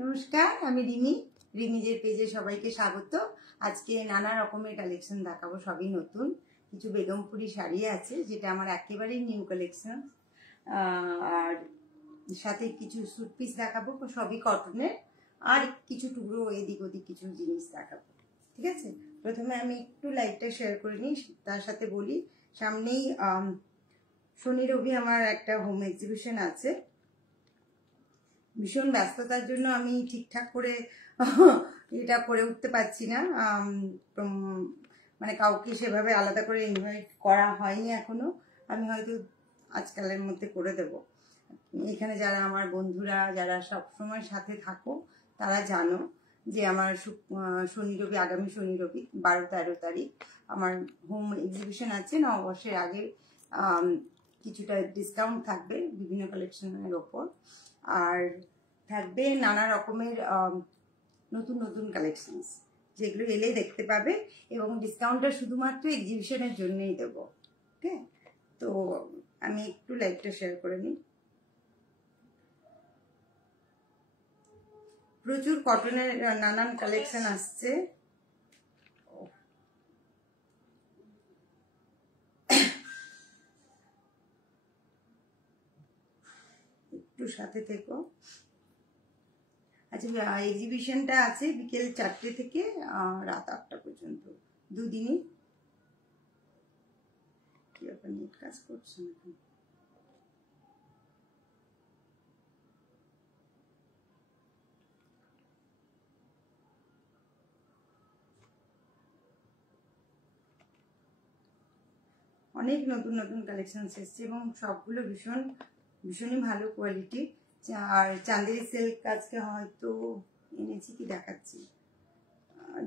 নমস্কার, আমি রিমি। রিমিজের পেজে সবাইকে স্বাগত। আজকে নানা রকমের কালেকশন দেখাবো, সবই নতুন। কিছু বেগমপুরি শাড়ি আছে যেটা আমার একেবারেই নিউ কালেকশন, আর সাথে কিছু স্যুট পিস দেখাবো, সবই কটনের, আর কিছু টুকরো এদিক ওদিক কিছু জিনিস দেখাবো। ঠিক আছে, প্রথমে আমি একটু লাইভটা শেয়ার করে নিই, তার সাথে বলি সামনেই শনি রবি আমার একটা হোম এক্সিবিশন আছে। ভীষণ ব্যস্ততার জন্য আমি ঠিকঠাক করে এটা করে উঠতে পারছি না, মানে কাউকে সেভাবে আলাদা করে ইনভাইট করা হয়নি এখনো। আমি হয়তো আজকালের মধ্যে করে দেব। এখানে যারা আমার বন্ধুরা, যারা সবসময় সাথে থাকো, তারা জানো যে আমার শনি রবি, আগামী শনি রবি 12-13 তারিখ আমার হোম এক্সিবিশন আছে। নববর্ষের আগে কিছুটা ডিসকাউন্ট থাকবে বিভিন্ন কালেকশনের ওপর, আর থাকবে নানা রকমের নতুন নতুন কালেকশনস, যেগুলো এলেই দেখতে পাবে, এবং ডিসকাউন্টটা শুধুমাত্র এক্সিবিশনের জন্যই দেবো। ওকে, তো আমি একটু লাইভটা শেয়ার করে নিই। প্রচুর কটনের নানান কালেকশন আসছে। একটু সাথে থেকো। আচ্ছা, এক্সিবিশনটা আছে বিকেল 4টে থেকে রাত 8টা পর্যন্ত, দুদিনই। কি ব্যাপার, নেট কাজ করছে না? অনেক নতুন নতুন কালেকশন এসেছে এবং সবগুলো ভীষণই ভালো কোয়ালিটি। আর চাঁদেরি সিল্ক আজকে হয়তো এনেছি, কি দেখাচ্ছি,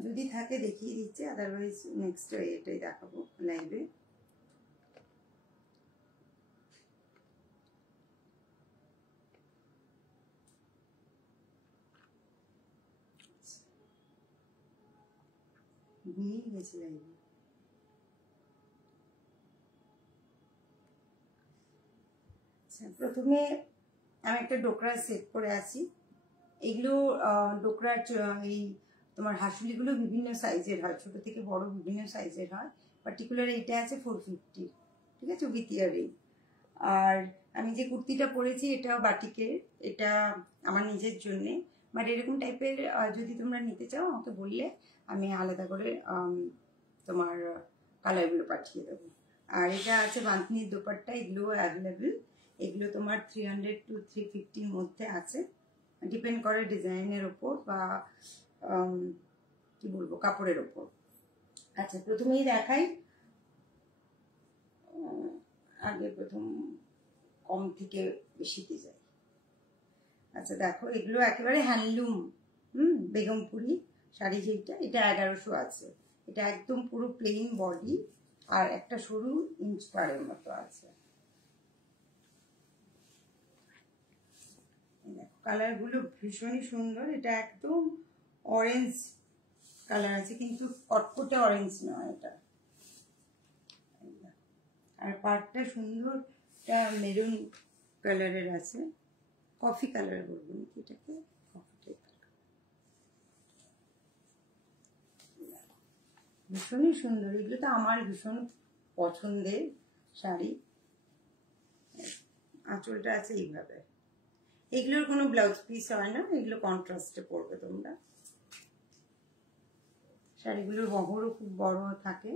যদি থাকে দেখিয়ে দিচ্ছে, আদারওয়াইজ নেক্সট এটাই দেখাবো লাইভে। ঘুমিয়ে গেছে লাইভে। প্রথমে আমি একটা ডোকরা সেট করে আছি। এগুলো ডোকরার এই তোমার হাসুলিগুলো বিভিন্ন সাইজের হয়, ছোট থেকে বড় বিভিন্ন সাইজের হয়। পার্টিকুলার এইটা আছে 450, ঠিক আছে, উইথ ইয়ারিং। আর আমি যে কুর্তিটা পরেছি এটাও বাটিকের, এটা আমার নিজের জন্যে। বাট এরকম টাইপের যদি তোমরা নিতে চাও আমাকে বললে আমি আলাদা করে তোমার কালারগুলো পাঠিয়ে দেবো। আর এটা আছে বাঁধনির দোপাট্টা, এগুলো অ্যাভেলেবেল। এগুলো তোমার 300 to 350 মধ্যে আছে, ডিপেন্ড করে ডিজাইনের ওপর বা কি বলবো, কাপড়ের ওপর। আচ্ছা, প্রথমেই দেখাই, আগে প্রথম কম থেকে বেশিতে যাই। আচ্ছা দেখো, এগুলো একেবারে হ্যান্ডলুম বেগমপুরি শাড়ি। যেটা এটা 1100 আছে। এটা একদম পুরো প্লেন বডি, আর একটা সরু ইঞ্চ পাড়ের মতো আছে। কালারগুলো ভীষণই সুন্দর। এটা একদম অরেঞ্জ কালার আছে, কিন্তু কটকটে অরেঞ্জ নয় এটা। আর পাড়টা সুন্দর, এটা মেরুন কালারের আছে, কফি কালার বলবো নাকি এটাকে, ভীষণই সুন্দর। এগুলো তো আমার ভীষণ পছন্দের শাড়ি। আঁচলটা আছে এইভাবে। এগুলোর কোনো ব্লাউজ পিস হয় না, এগুলো কন্ট্রাস্টে পরবে তোমরা। শাড়িগুলোর বহরও খুব বড় থাকে।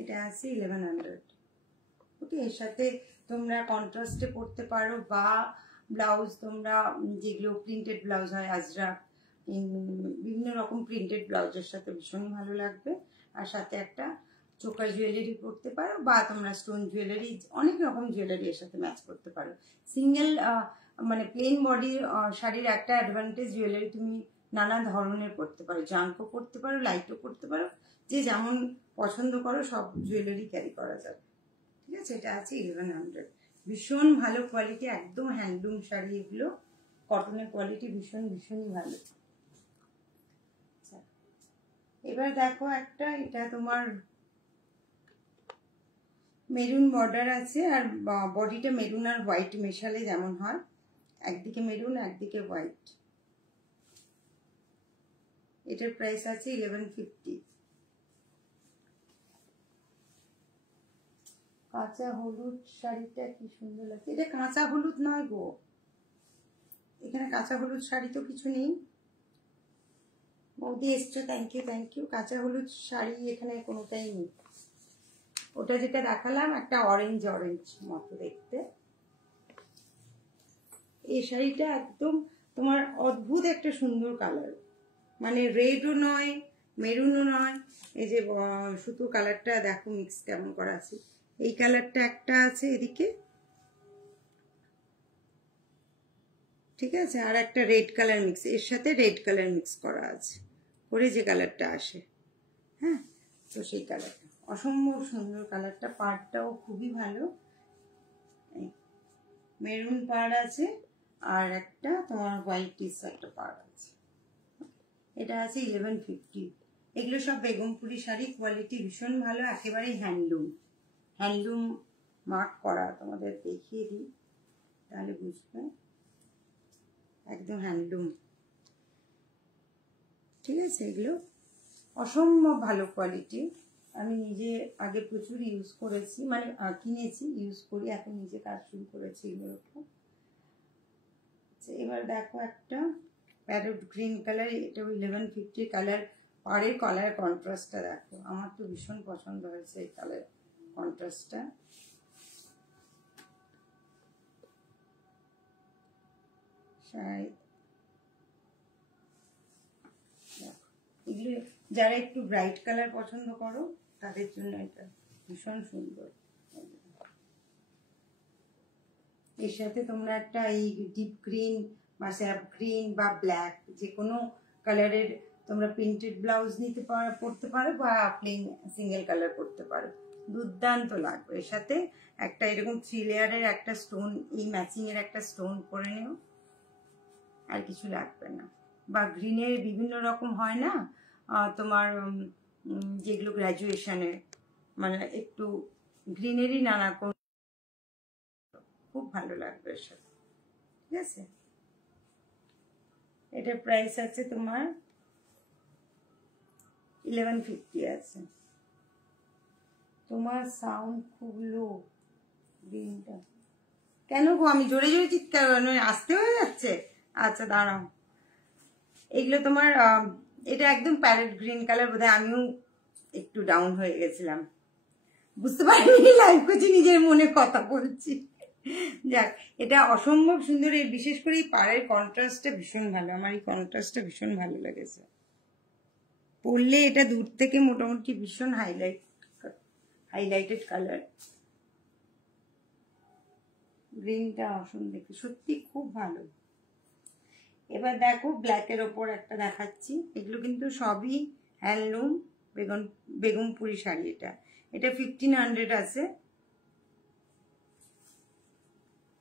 এটা আছে 1100। ওকে, এর সাথে তোমরা কন্ট্রাস্টে পরতে পারো, বা ব্লাউজ তোমরা যেগুলো প্রিন্টেড ব্লাউজ হয়, আজরাক, বিভিন্ন রকম প্রিন্টেড ব্লাউজের সাথে ভীষণই ভালো লাগবে। আর সাথে একটা চোকার জুয়েলারি পরতে পারো, বা তোমরা স্টোন জুয়েলারি, অনেক রকম জুয়েলারি এর সাথে ম্যাচ করতে পারো। সিঙ্গেল মানে প্লেন বডির শাড়ির একটা অ্যাডভান্টেজ, জুয়েলারি তুমি নানা ধরনের পরতে পারো, জাঙ্কও পরতে পারো, লাইটও পরতে পারো, যে যেমন পছন্দ করো সব জুয়েলারি ক্যারি করা যাবে। ঠিক আছে, এটা আছে 1100। ভীষণ ভালো কোয়ালিটি, একদম হ্যান্ডলুম শাড়ি এগুলো। কটনের কোয়ালিটি ভীষণই ভালো। এবার দেখো একটা, এটা তোমার মেরুন বর্ডার আছে, আর বডিটা মেরুন আর হোয়াইট মেশালে যেমন হয় একদিকে মেরুন একদিকে হোয়াইট। এটার প্রাইস আছে 1150। কাঁচা হলুদ শাড়িটা কি সুন্দর লাগছে। এটা কাঁচা হলুদ নয় গো, এখানে কাঁচা হলুদ শাড়ি তো কিছু নেই। বৌদি এসছো, থ্যাংক ইউ থ্যাংক ইউ। কাঁচা হলুদ শাড়ি এখানে কোনোটাই নেই। ওটা যেটা দেখালাম একটা অরেঞ্জ অরেঞ্জ মতো দেখতে। এই শাড়িটা একদম তোমার অদ্ভুত একটা সুন্দর কালার, মানে রেডও নয় মেরুনও নয়। এই যে সুতো কালারটা দেখো মিক্স কেমন করা আছে। এই কালারটা একটা আছে এদিকে, ঠিক আছে, আর একটা রেড কালার মিক্স, এর সাথে রেড কালার মিক্স করা আছে করে যে কালারটা আসে। হ্যাঁ, তো সেই কালারটা অসম্ভব সুন্দর কালারটা। পাড়টাও খুবই ভালো, মেরুন পাড় আছে আর একটা তোমার হোয়াইট টিস একটা পাড় আছে। এটা আছে 1150। এগুলো সব বেগমপুরি শাড়ি, কোয়ালিটি ভীষণ ভালো, একেবারেই হ্যান্ডলুম। হ্যান্ডলুম মার্ক করা, তোমাদের দেখিয়ে দিই তাহলে বুঝবে, একদম হ্যান্ডলুম, ঠিক আছে। এগুলো অসম্ভব ভালো কোয়ালিটি। আমি নিজে আগে প্রচুর ইউজ করেছি, মানে কিনেছি, ইউজ করি, এখন নিজে কাজ শুরু করেছি এগুলোর উপর। এবার দেখো একটা প্যারট গ্রিন কালার, এটা 1150 কালার। পাড়ের কালার কন্ট্রাস্টটা দেখো, আমার তো ভীষণ পছন্দ হয়েছে এই কালার কন্ট্রাস্টটা। এগুলো যারা একটু ব্রাইট কালার পছন্দ করো তাদের জন্য এটা ভীষণ সুন্দর। এর সাথে তোমরা একটা এই ডিপ গ্রিন বা স্যাপ গ্রিন বা ব্ল্যাক যে কোনো কালারের তোমরা প্রিন্টেড ব্লাউজ নিতে পারো, পরতে পারো, বা প্লেন সিঙ্গেল কালার পরতে পারো, দুর্দান্ত লাগবে। এর সাথে একটা এরকম 3 লেয়ারের একটা স্টোন, এই ম্যাচিং এর একটা স্টোন পরে নিও, আর কিছু লাগবে না। বা গ্রিনের বিভিন্ন রকম হয় না তোমার, যেগুলো গ্র্যাজুয়েশনে, মানে একটু গ্রিনেরই নানা কোন, খুব ভালো লাগবে এর সাথে, ঠিক আছে। এটার প্রাইস আছে তোমার 1150 আছে। তোমার সাউন্ড খুব লো, গ্রিনটা কেন গো? আমি জোরে জোরে চিৎকার, আসতে হয়ে যাচ্ছে। আচ্ছা দাঁড়াও, এগুলো তোমার এটা একদম প্যারেট গ্রিন কালার, বোধহয় আমিও একটু ডাউন হয়ে গেছিলাম, বুঝতে পারিনি, লাইভ করছি, নিজের মনে কথা বলছি। যাক, এটা অসম্ভব সুন্দর। এই বিশেষ করে এই পাড়ের কন্ট্রাস্টটা ভীষণ ভালো, আমার এই কন্ট্রাস্টটা ভীষণ ভালো লেগেছে। পরলে এটা দূর থেকে মোটামুটি ভীষণ হাইলাইটেড কালার। গ্রিনটা অসম্ভব দেখতে, সত্যি খুব ভালো। এবার দেখো ব্ল্যাকের ওপর একটা দেখাচ্ছি, এগুলো কিন্তু সবই হ্যান্ডলুম বেগমপুরি শাড়ি। এটা 1500 আছে।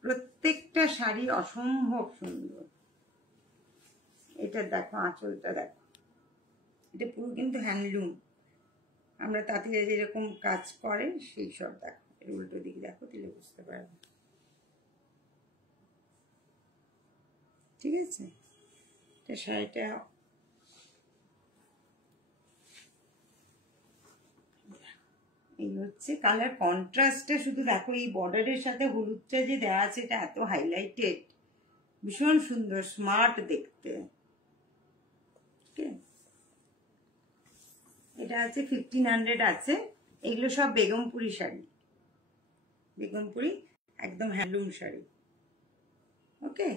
প্রত্যেকটা শাড়ি অসম্ভব সুন্দর। এটা দেখো আঁচলটা দেখো, এটা পুরো কিন্তু হ্যান্ডলুম, আমরা তাঁতিরা যেরকম কাজ করে সেই সব দেখো। এর উল্টো দিক দেখো, তাহলে বুঝতে পারবে, ঠিক আছে। শাড়িটা এই হচ্ছে কালার কন্ট্রাস্টটা, শুধু দেখো এই বর্ডারের সাথে হলুদটা যে দেওয়া আছে, এটা এত হাইলাইটেড, ভীষণ সুন্দর, স্মার্ট দেখতে। এটা আছে 1500 আছে। এগুলো সব বেগমপুরি শাড়ি, বেগমপুরি একদম হ্যান্ডলুম শাড়ি। ওকে,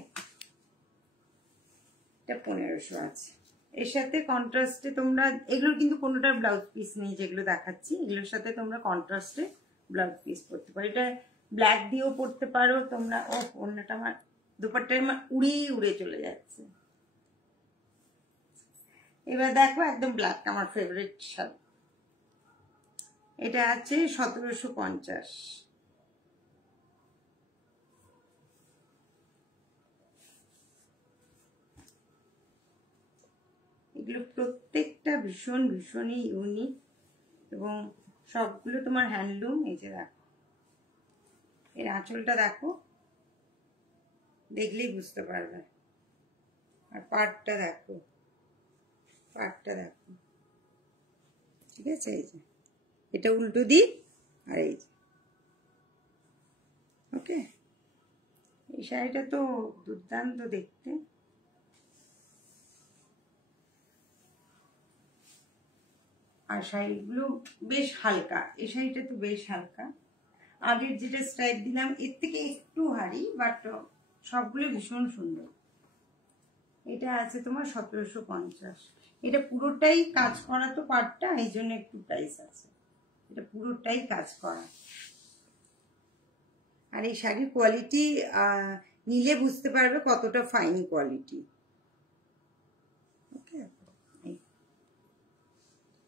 এটা 1500 আছে। এর সাথে কন্ট্রাস্টে তোমরা, এগুলোর কিন্তু কোনোটার ব্লাউজ পিস নেই যেগুলো দেখাচ্ছি, এগুলোর সাথে তোমরা কন্ট্রাস্টে ব্লাউজ পিস পরতে পারো। এটা ব্ল্যাক দিয়েও পরতে পারো তোমরা। ও অন্যটা আমার দুপাট্টার আমার উড়ে চলে যাচ্ছে। এবার দেখো একদম ব্ল্যাক, আমার ফেভারিট শাড়ি। এটা আছে 1750। এগুলো প্রত্যেকটা ভীষণই ইউনিক এবং সবগুলো তোমার হ্যান্ডলুম। এই যে দেখো এর আঁচলটা দেখো, দেখলেই বুঝতে পারবে। আর পাড়টা দেখো, পাড়টা দেখো, ঠিক আছে? এই যে এটা উল্টো দিক, আর এই যে, ওকে। এই শাড়িটা তো দুর্দান্ত দেখতে। আর শাড়িগুলো বেশ হালকা, এই শাড়িটা তো বেশ হালকা। আগের যেটা স্ট্রাইপ দিলাম এর থেকে একটু ভারী, বাট সবগুলো ভীষণ সুন্দর। এটা আছে তোমার 1750। এটা পুরোটাই কাজ করা তো পাটটা, এই জন্য একটু প্রাইস আছে। এটা পুরোটাই কাজ করা। আর এই শাড়ির কোয়ালিটি নিলে বুঝতে পারবে কতটা ফাইন কোয়ালিটি। ওকে,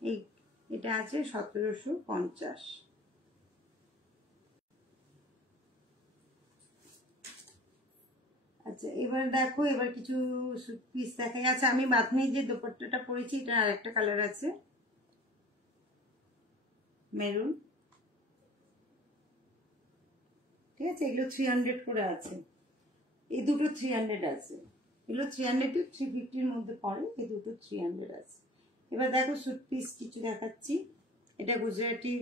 এই এটা আছে 1750। আচ্ছা, এবার দেখো, এবার কিছু স্যুট পিস দেখা যাচ্ছে। আমি বাঁধনি যে দোপাট্টাটা পরেছি, এটা আরেকটা কালার আছে, মেরুন। ঠিক আছে, এগুলো 300 করে আছে। এই দুটো 300 আছে। এগুলো 300 টু 350-র মধ্যে পড়ে। এই দুটো 300 আছে। এবার দেখো স্যুট পিস কিছু দেখাচ্ছি। এটা গুজরাটি।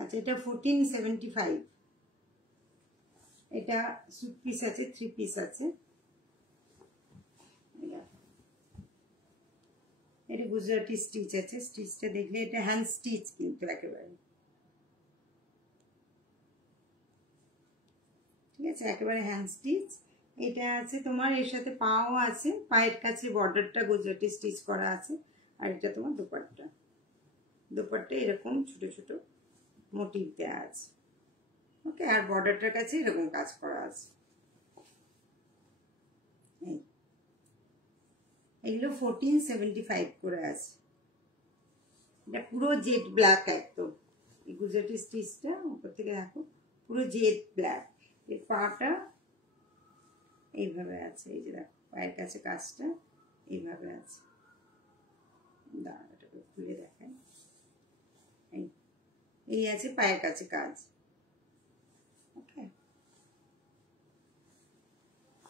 আচ্ছা, এটা 1475। এটা স্যুট পিস আছে, 3 পিস আছে। এটা গুজরাটি স্টিচ আছে। স্টিচটা দেখলে এটা হ্যান্ড স্টিচ কিন্তু একেবারে, ঠিক আছে, একেবারে হ্যান্ড স্টিচ। এটা আছে তোমার, এর সাথে পাও আছে, পায়ের কাছে বর্ডারটা গুজরাটি স্টিচ করা আছে। আর এটা তোমার দোপাট্টা। দোপাট্টা এরকম ছোট ছোট মোটিভ দেওয়া আছে, ওকে। আর বর্ডারটার কাছে এরকম কাজ করা আছে। এগুলো 1475 করে আছে। এটা পুরো জেড ব্ল্যাক একদম। এই গুজরাটি স্টিচটা উপর থেকে দেখো পুরো জেড ব্ল্যাক। এর পাটা এইভাবে আছে, এই যে দেখো পায়ের কাছে কাজটা এইভাবে আছে। দাঁড়াও, এটাকে খুলে দেখাই। এই আছে পায়ের কাছে কাজ, ওকে।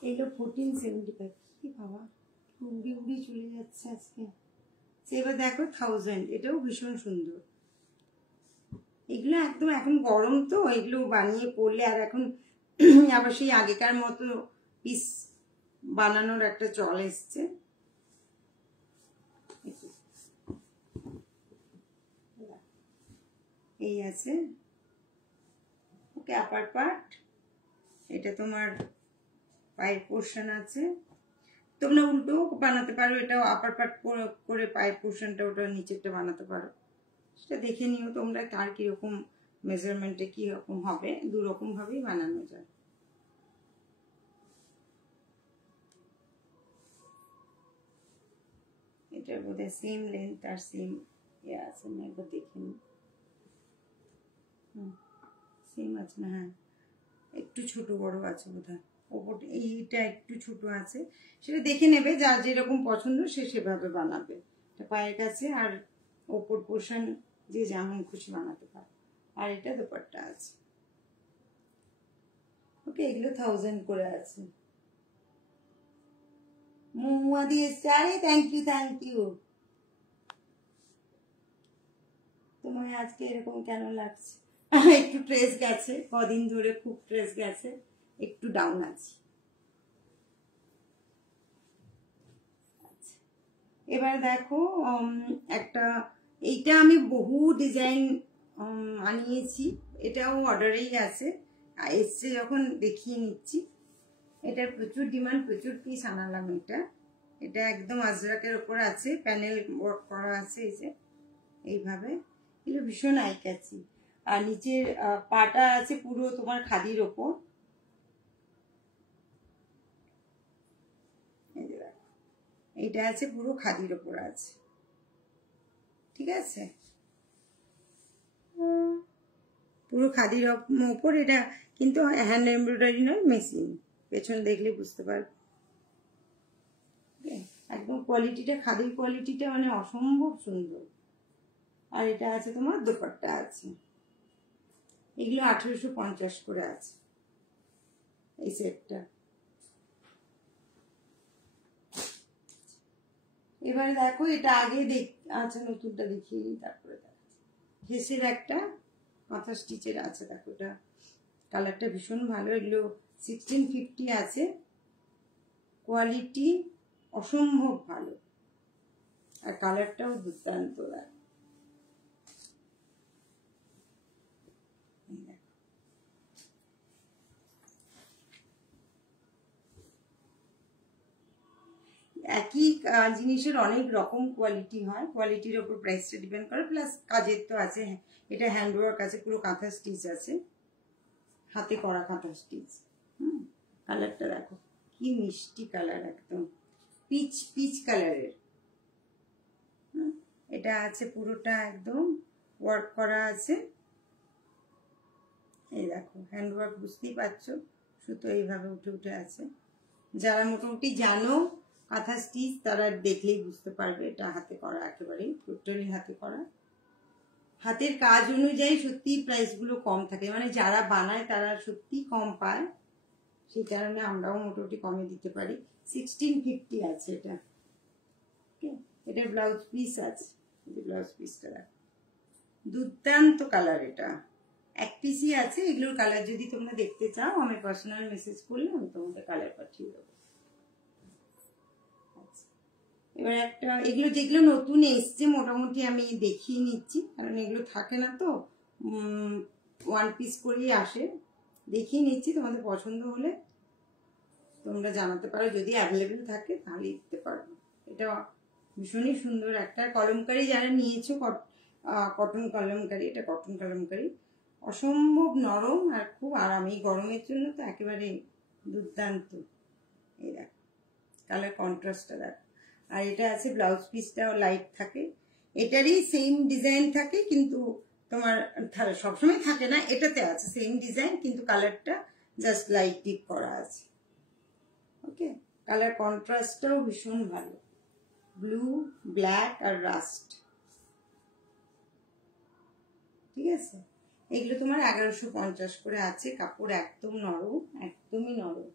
এগুলো 1475। কি বাবা, উড়ি উড়ি চলে যাচ্ছে আজকে। এবার দেখো 1000। এটাও ভীষণ সুন্দর। এগুলো একদম এখন গরম তো, এগুলো বানিয়ে পরলে, আর এখন আবার সেই আগেকার মতো পিস বানানোর একটা চল এসছে। এই আছে, ওকে, আপার পার্ট। এটা তোমার পায়ের পোর্শন আছে। তোমরা উল্টো বানাতে পারো, এটাও আপার পার্ট করে পায়ের পোর্শনটা ওটা নিচেরটা বানাতে পারো। সেটা দেখে নিও তোমরা কার কিরকম মেজারমেন্টে কি রকম হবে। দু রকম ভাবেই বানানো যায়। এটা বোধহয় সেম লেন্থ আর সেম ইয়ে আছে না, একবার দেখে নি। সেম আছে না? হ্যাঁ, একটু ছোট বড় আছে বোধহয়। ওপরটা এইটা একটু ছোট আছে, সেটা দেখে নেবে। যার যেরকম পছন্দ সে সেভাবে বানাবে। পায়ের কাছে আর ওপর পোর্শন যে যেমন খুশি বানাতে পারে। আর এটা দোপাট্টা আছে, ওকে। এগুলো 1000 করে আছে। মহুয়া দিয়েছে, আরে থ্যাংক ইউ, থ্যাংক ইউ। তোমার আজকে এরকম কেন লাগছে? একটু স্ট্রেস গেছে, কদিন ধরে খুব স্ট্রেস গেছে, একটু ডাউন আছি। এবার দেখো একটা, এইটা আমি বহু ডিজাইন আনিয়েছি, এটাও অর্ডারেই আছে, এসছে যখন দেখিয়ে নিচ্ছি। এটার প্রচুর ডিমান্ড, প্রচুর পিস আনালাম। এটা একদম আজরাকের ওপর আছে, প্যানেল ওয়ার্ক করা আছে, এই যে এইভাবে। এগুলো ভীষণ আইকাছি। আর নিচের পাটা আছে পুরো তোমার খাদির ওপর। এইটা আছে পুরো খাদির ওপর আছে, ঠিক আছে, পুরো খাদির ওপর। এটা কিন্তু হ্যান্ড এমব্রয়ডারি নয়, মেশিন। পেছন দেখলে বুঝতে পারবে। একদম কোয়ালিটিটা, খাদির কোয়ালিটিটা মানে অসম্ভব সুন্দর। আর এটা আছে তোমার দোপাট্টা আছে, এগুলো 1850 করে আছে এই সেটটা। এবারে দেখো এটা আগে আচ্ছা নতুনটা দেখিয়ে নিই তারপরে দেখো। হেসের একটা মাথা স্টিচের আছে, দেখো এটা কালারটা ভীষণ ভালো। এগুলো 1650 আছে, কোয়ালিটি অসম্ভব ভালো আর কালারটাও দুর্দান্ত। একই জিনিসের অনেক রকম কোয়ালিটি হয়, কোয়ালিটির ওপর প্রাইসটা ডিপেন্ড করে, প্লাস কাজের তো আছে। এটা হ্যান্ডওয়ার্ক আছে, পুরো কাঁথা স্টিচ আছে, হাতে করা কাঁথা স্টিচ। কালারটা দেখো কি মিষ্টি কালার, একদম পিচ পিচ কালারের। এটা আছে পুরোটা একদম ওয়ার্ক করা আছে। এই দেখো হ্যান্ডওয়ার্ক, বুঝতেই পারছো সুতো এইভাবে উঠে উঠে আছে। যারা মোটামুটি জানো কাঁথা স্টিচ তারা দেখলেই বুঝতে পারবে এটা হাতে করা, একেবারেই টোটালি হাতে করা। হাতের কাজ অনুযায়ী সত্যি প্রাইসগুলো কম থাকে, মানে যারা বানায় তারা সত্যি কম পায়, সেই কারণে আমরাও মোটামুটি কমে দিতে পারি। 1650 আছে এটা। এটা ব্লাউজ পিস আছে, ব্লাউজ পিসটা দেখো দুর্দান্ত কালার। এটা এক পিসই আছে, এগুলোর কালার যদি তোমরা দেখতে চাও আমি পার্সোনাল মেসেজ করলে আমি তোমাদের কালার পাঠিয়ে দেবো। এবার একটা এগুলো যেগুলো নতুন এসছে মোটামুটি আমি দেখিয়ে নিচ্ছি, কারণ এগুলো থাকে না তো, ওয়ান পিস করেই আসে। দেখিয়ে নিচ্ছি, তোমাদের পছন্দ হলে তোমরা জানাতে পারো, যদি অ্যাভেলেবেল থাকে তাহলে দিতে পারবো। এটা ভীষণই সুন্দর একটা কলমকারি, যারা নিয়েছো কটন কলমকারি, এটা কটন কলমকারি, অসম্ভব নরম আর খুব আরাম। এই গরমের জন্য তো একেবারে দুর্দান্ত। এই দেখো কালার কন্ট্রাস্টটা দেখো। আর এটা আছে ব্লাউজ পিসটাও লাইট থাকে, এটারই সেম ডিজাইন থাকে কিন্তু তোমার সবসময় থাকে না, এটাতে আছে সেম ডিজাইন কিন্তু কালারটা জাস্ট লাইট ডিপ করা আছে। ওকে, কালার কন্ট্রাস্টটাও ভীষণ ভালো, ব্লু, ব্ল্যাক আর রাস্ট। ঠিক আছে, এগুলো তোমার 1150 করে আছে। কাপড় একদম নরম, একদমই নরম।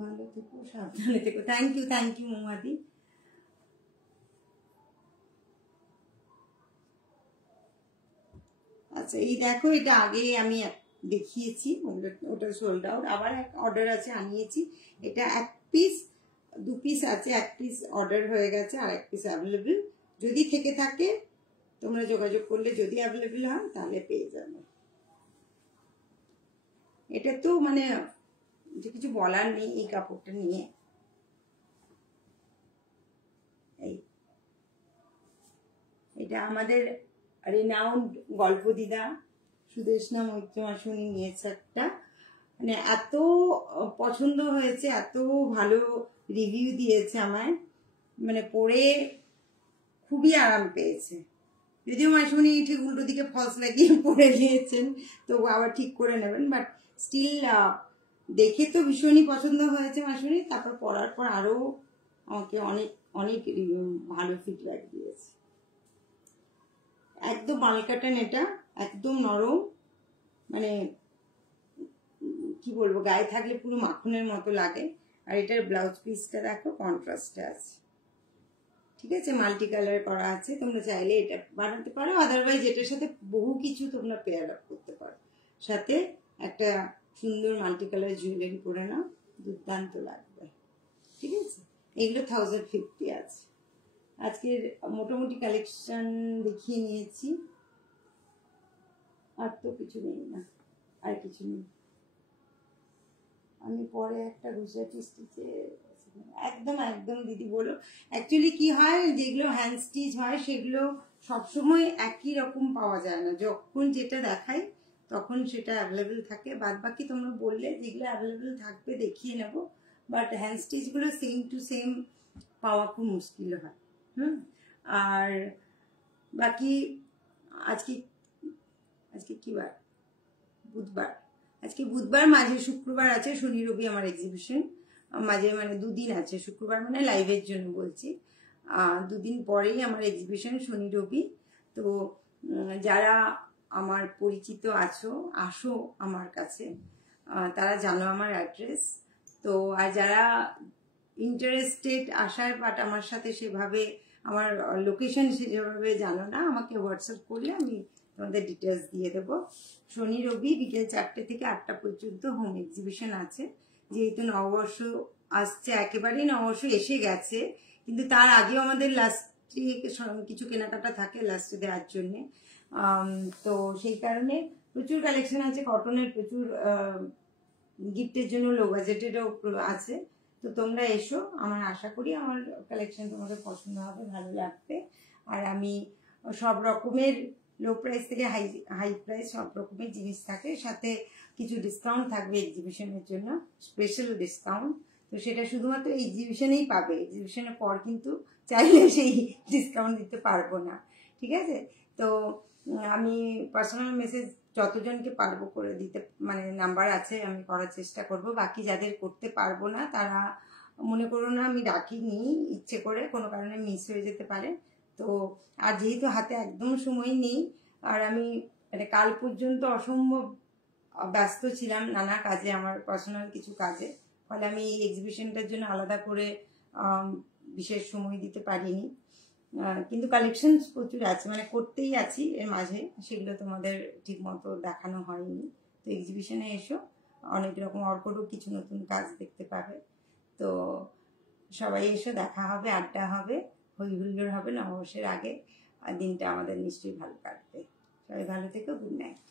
ভালো থেকো, সাবধানে থেকো। থ্যাংক ইউ মৌমাদি। আচ্ছা এই দেখো, এটা আগে আমি দেখিয়েছি, ওটা সোল্ড আউট। আবার এক অর্ডার আছে, আনিয়েছি। এটা এক পিস, দু পিস আছে, এক পিস অর্ডার হয়ে গেছে আর এক পিস অ্যাভেলেবেল। যদি থেকে থাকে তোমরা যোগাযোগ করলে, যদি অ্যাভেলেবেল হয় তাহলে পেয়ে যাবে। এটা তো মানে যে কিছু বলার নেই এই কাপড়টা নিয়ে। এটা আমাদের রিনাউন্ড গল্প দিদা সুদেশনা মৈত্র মাসুনি নিয়েছে একটা, মানে এত পছন্দ হয়েছে, এত ভালো রিভিউ দিয়েছে আমায়, মানে পরে খুবই আরাম পেয়েছে। যদিও মাসুনি ঠিক উল্টো দিকে ফলস লাগিয়ে পরে নিয়েছেন, তো আবার ঠিক করে নেবেন, বাট স্টিল দেখে তো ভীষণই পছন্দ হয়েছে মাসুনি। তারপর পরার পর আরো আমাকে অনেক অনেক ভালো ফিডব্যাক দিয়েছে। একদম মালকাটান, এটা একদম নরম, মানে কি বলবো, গায়ে থাকলে পুরো মাখনের মতো লাগে। আর এটার ব্লাউজ পিসটা দেখো কন্ট্রাস্টে আছে। ঠিক আছে, মাল্টি কালার করা আছে, তোমরা চাইলে এটা বানাতে পারো, আদারওয়াইজ এটার সাথে বহু কিছু তোমরা পেয়ার আপ করতে পারো। সাথে একটা সুন্দর মাল্টি কালার জুয়েলারি পরে নাও, দুর্দান্ত লাগবে। ঠিক আছে, এগুলো 1050 আছে। আজকের মোটামুটি কালেকশন দেখিয়ে নিয়েছি, আর তো কিছু নেই না, আর কিছু নেই। আমি পরে একটা গুজরাটি স্টিচে একদম একদম দিদি বলো। অ্যাকচুয়ালি কি হয়, যেগুলো হ্যান্ড স্টিচ হয় সেগুলো সবসময় একই রকম পাওয়া যায় না, যখন যেটা দেখাই তখন সেটা অ্যাভেলেবেল থাকে। বাদ বাকি তোমরা বললে যেগুলো অ্যাভেলেবেল থাকবে দেখিয়ে নেবো, বাট হ্যান্ড স্টিচগুলো সেম টু সেম পাওয়া খুব মুশকিল হয়। আর বাকি আজকে আজকে কি বার, বুধবার। আজকে বুধবার, মাঝে শুক্রবার আছে, শনি রবি আমার এক্সিবিশন, মাঝে মানে দুদিন আছে। শুক্রবার মানে লাইভের জন্য বলছি, দুদিন পরেই আমার এক্সিবিশন, শনি রবি। তো যারা আমার পরিচিত আছো, আসো আমার কাছে, তারা জানো আমার অ্যাড্রেস। তো আর যারা ইন্টারেস্টেড আসার বাট আমার সাথে সেভাবে আমার লোকেশন সেভাবে জানো না, আমাকে হোয়াটসঅ্যাপ করলে আমি তোমাদের ডিটেলস দিয়ে দেবো। শনি রবি বিকেল 4টে থেকে 8টা পর্যন্ত হোম এক্সিবিশন আছে। যেহেতু নববর্ষ আসছে, একেবারেই নববর্ষ এসে গেছে, কিন্তু তার আগেও আমাদের লাস্টে কিছু কেনাকাটা থাকে লাস্টে দেওয়ার জন্যে। তো সেই কারণে প্রচুর কালেকশন আছে, কটনের প্রচুর গিফটের জন্য লো বাজেটেরও আছে। তো তোমরা এসো, আমার আশা করি আমার কালেকশন তোমাদের পছন্দ হবে, ভালো লাগবে। আর আমি সব রকমের লো প্রাইস থেকে হাই প্রাইস সব রকমের জিনিস থাকে, সাথে কিছু ডিসকাউন্ট থাকবে এক্সিবিশনের জন্য, স্পেশাল ডিসকাউন্ট। তো সেটা শুধুমাত্র এক্সিবিশনেই পাবে, এক্সিবিশনের পর কিন্তু চাইলে সেই ডিসকাউন্ট দিতে পারবো না, ঠিক আছে? তো আমি পার্সোনাল মেসেজ যতজনকে পারবো করে দিতে, মানে নাম্বার আছে, আমি করার চেষ্টা করব। বাকি যাদের করতে পারবো না তারা মনে করো না আমি ডাকিনি, ইচ্ছে করে কোনো কারণে মিস হয়ে যেতে পারে। তো আর যেহেতু হাতে একদম সময় নেই, আর আমি মানে কাল পর্যন্ত অসম্ভব ব্যস্ত ছিলাম নানা কাজে, আমার পার্সোনাল কিছু কাজে, ফলে আমি এই এক্সিবিশনটার জন্য আলাদা করে বিশেষ সময় দিতে পারিনি। কিন্তু কালেকশন প্রচুর আছে, মানে করতেই আছি এর মাঝে, সেগুলো তোমাদের ঠিক মতো দেখানো হয়নি। তো এক্সিবিশনে এসো, অনেক রকম অর্করও কিছু নতুন কাজ দেখতে পাবে। তো সবাই এসো, দেখা হবে, আড্ডা হবে, হই হুল্লোড় হবে নববর্ষের আগে, আর দিনটা আমাদের নিশ্চয়ই ভালো কাটবে। সবাই ভালো থেকো, গুড নাইট।